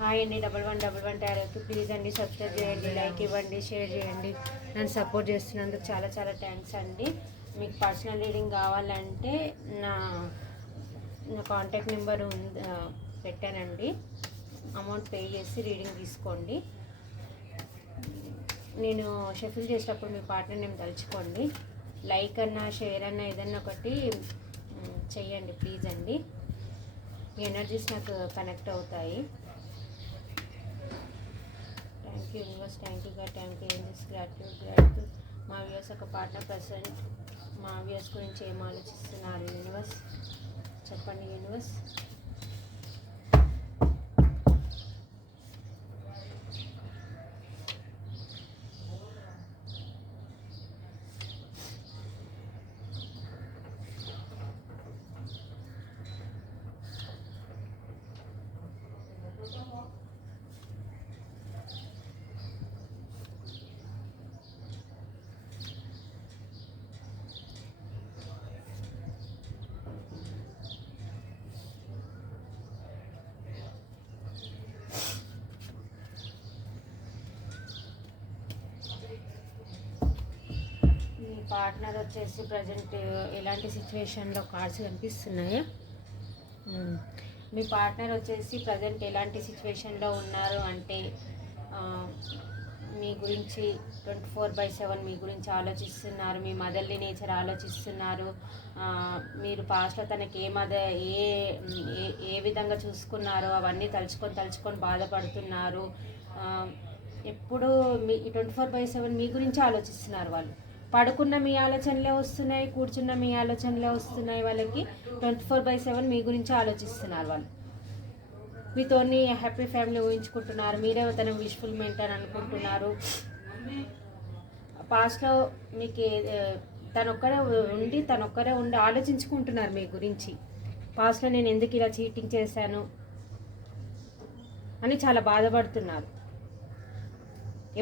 Hi అండి. 1111 టారోకి please అండి subscribe చేయండి, లైక్ ఇవ్వండి, షేర్ చేయండి. నన్ను సపోర్ట్ చేస్తున్నందుకు చాలా చాలా థ్యాంక్స్ అండి. మీకు పర్సనల్ రీడింగ్ కావాలంటే నా నా కాంటాక్ట్ నెంబర్ పెట్టానండి. అమౌంట్ పే చేసి రీడింగ్ తీసుకోండి. నేను షఫిల్ చేసేటప్పుడు మీ పార్ట్నర్ నేమ్ తలుచుకోండి. లైక్ అన్నా షేర్ అన్నా ఏదన్నా ఒకటి చెయ్యండి ప్లీజ్ అండి. మీ ఎనర్జీస్ నాకు కనెక్ట్ అవుతాయి. Thank you universe, thank you God, thank you ఏంజెస్, gratitude. మా వ్యూస్ ఒక పార్ట్నర్ ప్రజెంట్ మా వ్యూస్ గురించి ఏం ఆలోచిస్తున్నారు యూనివర్స్, చెప్పండి యూనివర్స్. పార్ట్నర్ వచ్చేసి ప్రజెంట్ ఎలాంటి సిచ్యువేషన్లో కార్డ్స్ కనిపిస్తున్నాయా? మీ పార్ట్నర్ వచ్చేసి ప్రజెంట్ ఎలాంటి సిచ్యువేషన్లో ఉన్నారు అంటే మీ గురించి 24/7 మీ గురించి ఆలోచిస్తున్నారు. మీ మదర్లీ నేచర్ ఆలోచిస్తున్నారు. మీరు పాస్ట్లో తనకి ఏ విధంగా చూసుకున్నారో అవన్నీ తలుచుకొని బాధపడుతున్నారు. ఎప్పుడు మీ 24/7 మీ గురించి ఆలోచిస్తున్నారు. వాళ్ళు పడుకున్న మీ ఆలోచనలే వస్తున్నాయి, కూర్చున్న మీ ఆలోచనలే వస్తున్నాయి. వాళ్ళకి 24/7 మీ గురించి ఆలోచిస్తున్నారు. వాళ్ళు మీతోని హ్యాపీ ఫ్యామిలీ ఊహించుకుంటున్నారు. మీరే తన విష్ఫుల్మెంట్ అని అనుకుంటున్నారు. పాస్ట్లో మీకు తనొక్కరే ఉండి ఆలోచించుకుంటున్నారు మీ గురించి. పాస్ట్లో నేను ఎందుకు ఇలా చీటింగ్ చేశాను అని చాలా బాధపడుతున్నారు.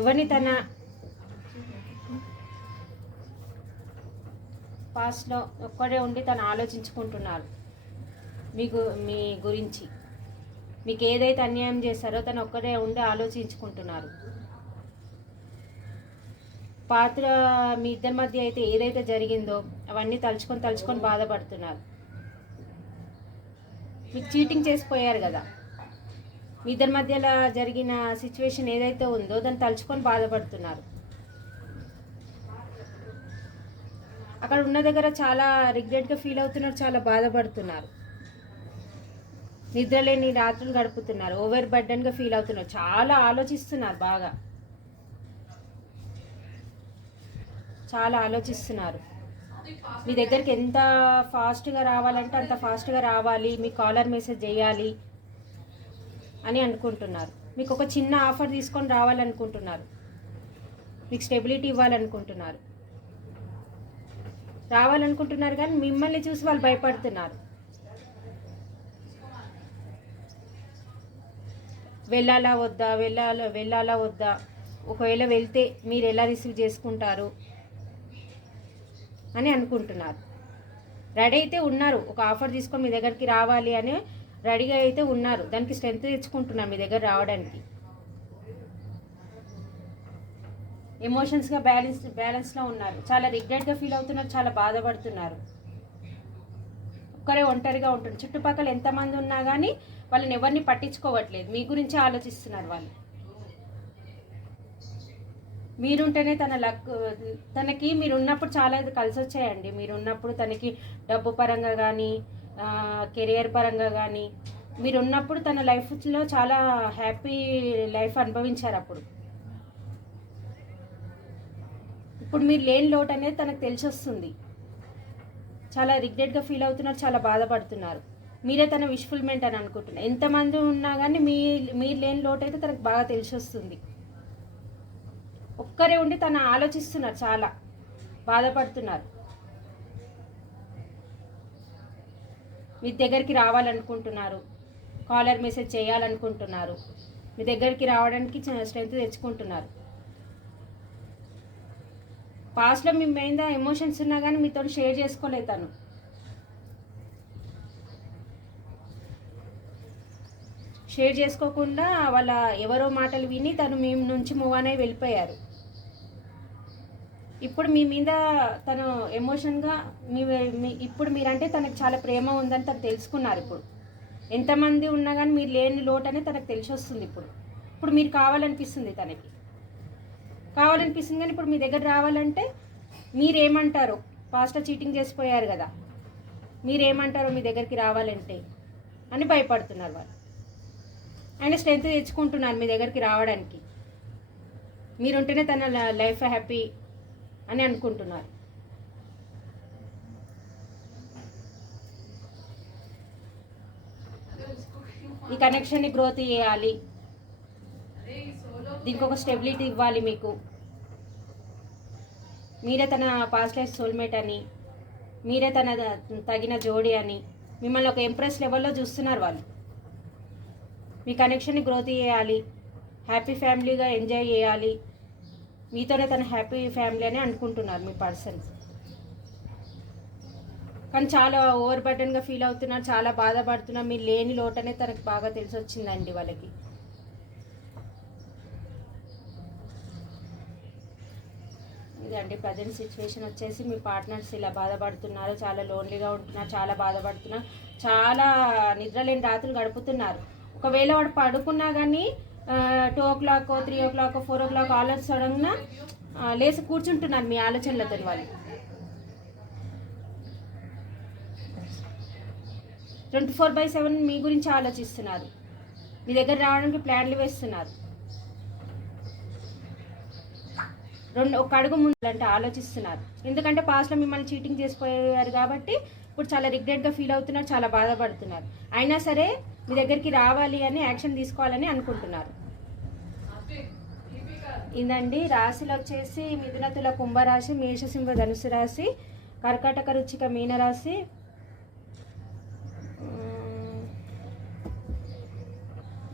ఎవరిని తన పాస్ట్లో ఒక్కడే ఉండి తను ఆలోచించుకుంటున్నారు మీ గురించి. మీకు ఏదైతే అన్యాయం చేశారో తను ఒక్కడే ఉండి ఆలోచించుకుంటున్నారు. పాత్ర మీ ఇద్దరి మధ్య అయితే ఏదైతే జరిగిందో అవన్నీ తలుచుకొని బాధపడుతున్నారు. మీకు చీటింగ్ చేసిపోయారు కదా, మీ ఇద్దరి మధ్యలో జరిగిన సిచ్యువేషన్ ఏదైతే ఉందో దాన్ని తలుచుకొని బాధపడుతున్నారు. అక్కడ ఉన్న దగ్గర చాలా రిగ్రెట్గా ఫీల్ అవుతున్నారు, చాలా బాధపడుతున్నారు. నిద్రలేని రాత్రులు గడుపుతున్నారు, ఓవర్ బర్డన్గా ఫీల్ అవుతున్నారు, చాలా ఆలోచిస్తున్నారు, చాలా ఆలోచిస్తున్నారు. మీ దగ్గరికి ఎంత ఫాస్ట్గా రావాలంటే అంత ఫాస్ట్గా రావాలి, మీ కాలర్ మెసేజ్ చేయాలి అని అనుకుంటున్నారు. మీకు ఒక చిన్న ఆఫర్ తీసుకొని రావాలనుకుంటున్నారు. మీకు స్టెబిలిటీ ఇవ్వాలనుకుంటున్నారు. కానీ మిమ్మల్ని చూసి వాళ్ళు భయపడుతున్నారు. వెళ్ళాలా వద్దా, ఒకవేళ వెళ్తే మీరు ఎలా రిసీవ్ చేసుకుంటారు అని అనుకుంటున్నారు. రెడీ అయితే ఉన్నారు, ఒక ఆఫర్ తీసుకొని మీ దగ్గరికి రావాలి అని రెడీగా అయితే ఉన్నారు. దానికి స్ట్రెంత్ తెచ్చుకుంటున్నారు మీ దగ్గర రావడానికి. ఎమోషన్స్గా బ్యాలెన్స్లో ఉన్నారు. చాలా రిగ్రెట్గా ఫీల్ అవుతున్నారు, చాలా బాధపడుతున్నారు. ఒక్కరే ఒంటరిగా ఉంటుంది. చుట్టుపక్కల ఎంతమంది ఉన్నా కానీ వాళ్ళని ఎవరిని పట్టించుకోవట్లేదు, మీ గురించి ఆలోచిస్తున్నారు. వాళ్ళు మీరుంటేనే తనకి మీరున్నప్పుడు చాలా కలిసి వచ్చాయండి. మీరున్నప్పుడు తనకి డబ్బు పరంగా కానీ కెరియర్ పరంగా కానీ మీరున్నప్పుడు తన లైఫ్లో చాలా హ్యాపీ లైఫ్ అనుభవించారు. ఇప్పుడు మీరు లేని లోటు అనేది తనకు తెలిసి వస్తుంది. చాలా రిగ్రెట్గా ఫీల్ అవుతున్నారు, చాలా బాధపడుతున్నారు. మీరే తన విష్ఫుల్మెంట్ అని అనుకుంటున్నారు. ఎంతమంది ఉన్నా కానీ మీరు లేని లోటు అయితే తనకు బాగా తెలిసి వస్తుంది. ఒక్కరే ఉండి తను ఆలోచిస్తున్నారు, చాలా బాధపడుతున్నారు. మీ దగ్గరికి రావాలనుకుంటున్నారు, కాలర్ మెసేజ్ చేయాలనుకుంటున్నారు. మీ దగ్గరికి రావడానికి స్ట్రెంత్ తెచ్చుకుంటున్నారు. పాస్ట్లో మీ మీద ఎమోషన్స్ ఉన్నా కానీ మీతో షేర్ చేసుకోలేదు తను. షేర్ చేసుకోకుండా వాళ్ళ ఎవరో మాటలు విని తను మీ నుంచి మూవ్ అయి వెళ్ళిపోయారు. ఇప్పుడు మీ మీద తను ఎమోషన్గా ఇప్పుడు మీరంటే తనకు చాలా ప్రేమ ఉందని తను తెలుసుకున్నారు. ఇప్పుడు ఎంతమంది ఉన్నా కానీ మీరు లేని లోటు అనేది తనకు తెలిసి వస్తుంది. ఇప్పుడు మీరు కావాలనిపిస్తుంది, తనకి కావాలనిపిస్తుంది. కానీ ఇప్పుడు మీ దగ్గర రావాలంటే మీరేమంటారో, పాస్ట్లో చీటింగ్ చేసిపోయారు కదా, మీరేమంటారో మీ దగ్గరికి రావాలంటే అని భయపడుతున్నారు వాళ్ళు. ఆయన స్ట్రెంత్ తెచ్చుకుంటున్నారు మీ దగ్గరికి రావడానికి. మీరుంటేనే తన లైఫ్ హ్యాపీ అని అనుకుంటున్నారు. ఈ కనెక్షన్ని గ్రోత్ చేయాలి, దీనికి ఒక స్టెబిలిటీ ఇవ్వాలి. మీకు మీరే తన పాస్ట్ లైఫ్ సోల్మేట్ అని, మీరే తన తగిన జోడి అని మిమ్మల్ని ఒక ఇంప్రెస్ లెవెల్లో చూస్తున్నారు వాళ్ళు. మీ కనెక్షన్ని గ్రోత్ చేయాలి, హ్యాపీ ఫ్యామిలీగా ఎంజాయ్ చేయాలి, మీతోనే తన హ్యాపీ ఫ్యామిలీ అని అనుకుంటున్నారు మీ పర్సన్. కానీ చాలా ఓవర్ బర్డెన్గా ఫీల్ అవుతున్నారు, చాలా బాధపడుతున్నారు. మీరు లేని లోటనే తనకు బాగా తెలిసి వచ్చిందండి వాళ్ళకి. ఇదండి ప్రజెంట్ సిచ్యువేషన్ వచ్చేసి మీ పార్ట్నర్స్ ఇలా బాధపడుతున్నారు, చాలా లోన్లీగా ఉంటున్నారు, చాలా బాధపడుతున్నారు, చాలా నిద్రలేని రాత్రులు గడుపుతున్నారు. ఒకవేళ వాడు పడుకున్నా కానీ 2 o'clock 3 o'clock 4 o'clock ఆలోచించడంగా లేచి కూర్చుంటున్నారు మీ ఆలోచనలతో. వాళ్ళు 24/7 మీ గురించి ఆలోచిస్తున్నారు, మీ దగ్గర రావడానికి ప్లాన్లు వేస్తున్నారు. ఒక అడుగు ముందు అంటే ఆలోచిస్తున్నారు. ఎందుకంటే పాస్ట్లో మిమ్మల్ని చీటింగ్ చేసిపోయారు కాబట్టి ఇప్పుడు చాలా రిగ్రెట్గా ఫీల్ అవుతున్నారు, చాలా బాధపడుతున్నారు. అయినా సరే మీ దగ్గరికి రావాలి అని యాక్షన్ తీసుకోవాలని అనుకుంటున్నారు. ఇదండి రాశులు వచ్చేసి మిథున తుల కుంభరాశి, మేషసింహ ధనుసు రాశి, కర్కాటక రుచిక మీనరాశి,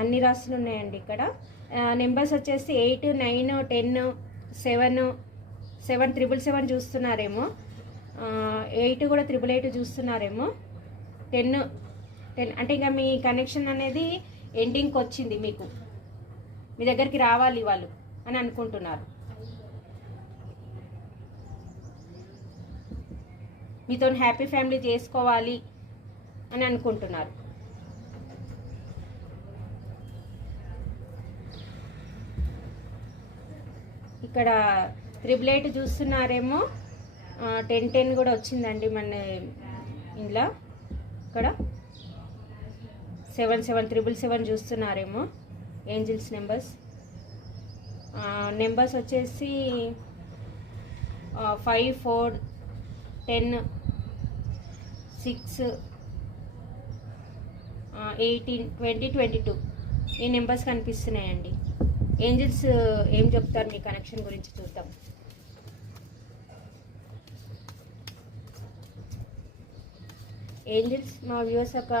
అన్ని రాశులు ఉన్నాయండి ఇక్కడ. నెంబర్స్ వచ్చేసి 8 9 10 7 777 చూస్తున్నారేమో, 8 కూడా 888 చూస్తున్నారేమో, 10 అంటే ఇంకా మీ కనెక్షన్ అనేది ఎండింగ్కి వచ్చింది. మీకు మీ దగ్గరికి రావాలి వాళ్ళు అని అనుకుంటున్నారు. మీతో హ్యాపీ ఫ్యామిలీ చేసుకోవాలి అని అనుకుంటున్నారు. ఇక్కడ 888 చూస్తున్నారేమో, 1010 కూడా వచ్చిందండి మన ఇంట్లో. ఇక్కడ 77777 చూస్తున్నారేమో ఏంజిల్స్ నెంబర్స్ వచ్చేసి 5 4 10 6 18 20 22 ఈ నెంబర్స్ కనిపిస్తున్నాయండి. ఏంజిల్స్ ఏం చెప్తారు మీ కనెక్షన్ గురించి చూద్దాం. ఏంజిల్స్ మా వ్యూవర్స్ యొక్క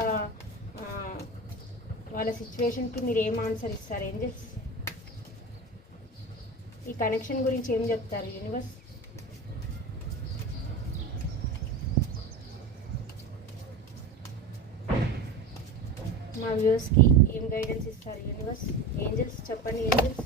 వాళ్ళ సిచ్యువేషన్కి మీరు ఏం ఆన్సర్ ఇస్తారు ఏంజిల్స్? ఈ కనెక్షన్ గురించి ఏం చెప్తారు యూనివర్స్? మా వ్యూవర్స్కి ఏం గైడెన్స్ ఇస్తారు యూనివర్స్? ఏంజిల్స్ చెప్పండి ఏంజిల్స్.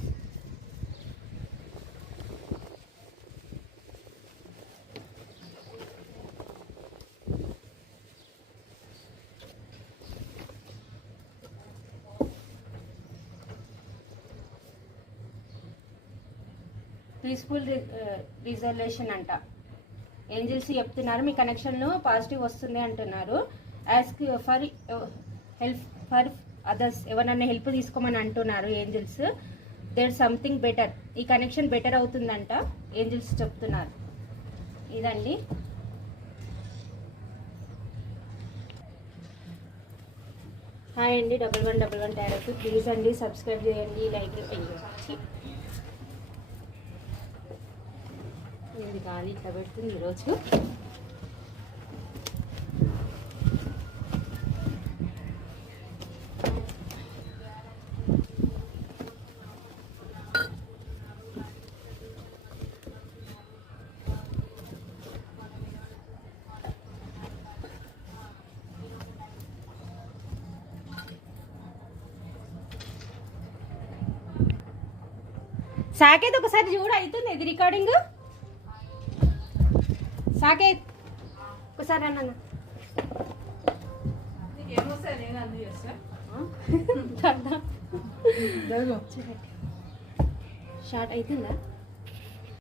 పీస్ఫుల్ రిజల్యూషన్ అంట ఏంజిల్స్ చెప్తున్నారు. మీ కనెక్షన్ పాజిటివ్ వస్తుంది అంటున్నారు. Ask for help for others, ఎవరన్నా హెల్ప్ తీసుకోమని అంటున్నారు ఏంజిల్స్. దేర్ సంథింగ్ బెటర్, ఈ కనెక్షన్ బెటర్ అవుతుందంట ఏంజిల్స్ చెప్తున్నారు. ఇదండి హాయ్ అండి. 1111 టారో ప్లీజ్ అండి సబ్స్క్రైబ్ చేయండి, లైక్ చేయండి. ఇది గాలి ఇట్లా పెడుతుంది ఈరోజు. సాకేత్ ఒకసారి చూడు, అవుతుంది ఇది రికార్డింగ్. సాకేత్ ఒకసారి అన్న షార్ట్ అవుతుందా?